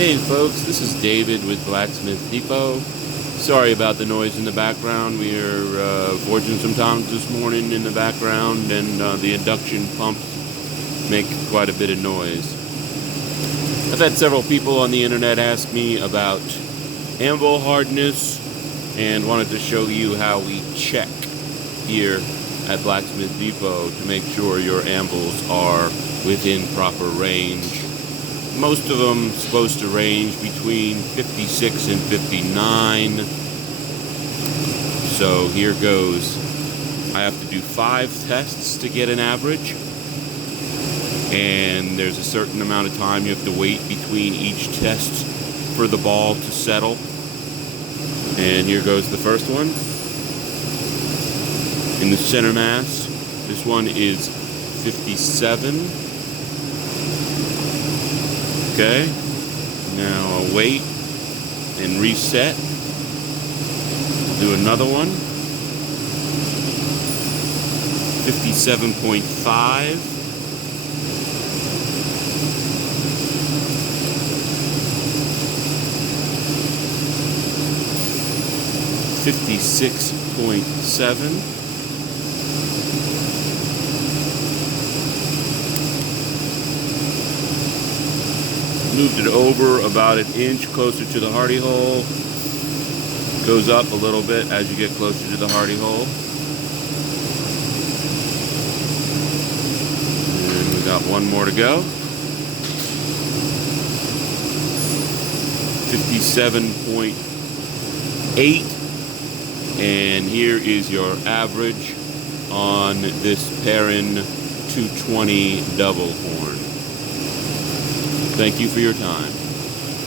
Hey folks, this is David with Blacksmiths Depot. Sorry about the noise in the background. We are forging some tongs this morning in the background, and the induction pumps make quite a bit of noise. I've had several people on the internet ask me about anvil hardness and wanted to show you how we check here at Blacksmiths Depot to make sure your anvils are within proper range. Most of them supposed to range between 56 and 59. So here goes. I have to do 5 tests to get an average. And there's a certain amount of time you have to wait between each test for the ball to settle. And here goes the first one. In the center mass, this one is 57. Okay, now I'll wait and reset. Do another one. 57.5. $56.7. Moved it over about an inch closer to the hardy hole. Goes up a little bit as you get closer to the hardy hole. And we got one more to go. 57.8. And here is your average on this Perun 220 double horn. Thank you for your time.